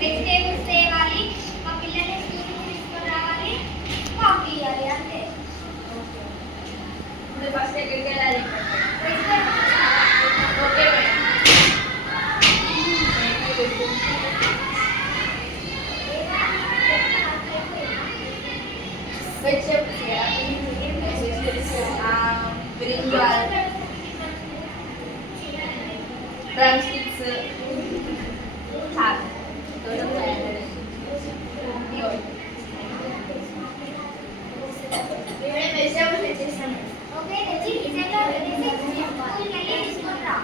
Vegetables తేవాలి, మా పిల్లల్ని స్కూల్కి తీసుకొని రావాలి, కాఫీ ఇవ్వాలి అంతే. ఇప్పుడు ఫస్ట్ ఎక్కడికి వెళ్ళాలి? Okay brinjal, drum sticks, okay తెచ్చి కిచెన్లో పెట్టేసి స్కూల్కి వెళ్ళి తీసుకొని రా.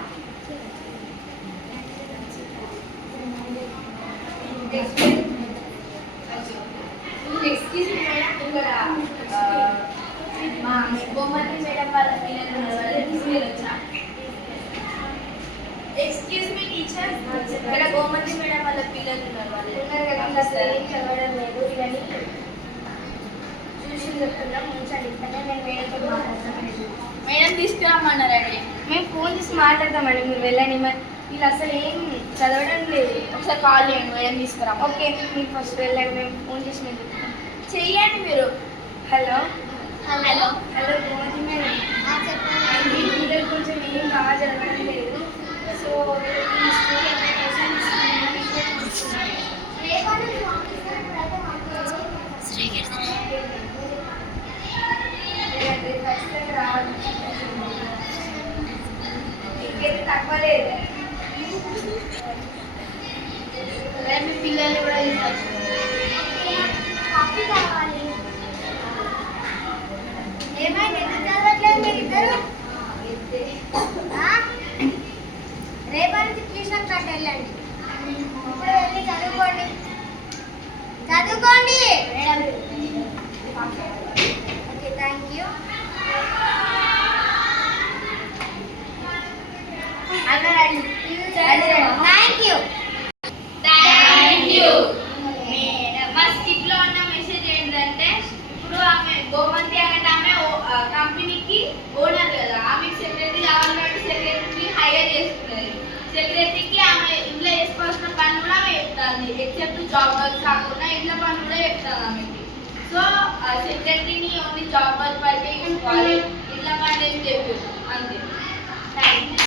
ఎక్స్క్యూజ్ మీ మేడం, ఇక్కడ మా గోమతి మేడం వాళ్ళ పిల్లలు వచ్చా? ఎక్స్క్యూజ్ మీ టీచర్, ఇక్కడ గోమతి మేడం వాళ్ళ పిల్లలు ఉన్నారు చదవడం లేదు ఇవన్నీ ట్యూషన్ చెప్తున్నాం ఉంచండి. నేను మేడంతో మాట్లాడతాను. మేడం తీసుకురమ్మన్నారండి. మేము ఫోన్ చేసి మాట్లాడతామండి, మీరు వెళ్ళండి. మరి వీళ్ళు అసలు ఏం చదవడం లేదు. ఒకసారి కాల్ చేయండి, మేడం తీసుకురమ్మ. ఓకే మీరు ఫస్ట్ వెళ్ళండి, మేము ఫోన్ చేసి మేము చెయ్యండి మీరు. Hello hello hello Gomathi madam, చెప్పండి. పిల్లలు కొంచెం ఏం బాగా చదవడం లేదు, సో స్కూల్ అప్లికేషన్ ఇంకేది తక్కువ లేదు. మీ పిల్లల్ని కూడా కాఫీ కావాలి. ఏమైంది, ఎందుకు చదవట్లేదు మీరిద్దరు? రేపటి నుంచి ట్యూషన్ కట్ట వెళ్ళండి. ఇప్పుడు వెళ్ళి చదువుకోండి, చదువుకోండి. Okay thank you. అందరండి thank you. Thank you madam. మా స్కిట్ లో ఉన్న మెసేజ్ ఏంటంటే, ఇప్పుడు ఆమె గోమంతి అంటే ఆమె కంపెనీకి ఓనర్ కదా, ఆమెకి సెక్రటరీ కావాలి కాబట్టి సెక్రటరీని హైర్ చేసుకున్నది. సెక్రటరీకి ఆమె ఇంట్లో చేసుకోవాల్సిన పని కూడా ఆమె చెప్తాంది, ఎక్సెప్ట్ జాబ్ వర్క్ కాకుండా ఇంట్లో పని కూడా చెప్తాను ఆమెకి. సో సెక్రటరీని ఓన్లీ జాబ్ వర్క్ వరకే చూసుకోవాలి, ఇంట్లో పని ఏం చెప్పు అంతే. Thank you.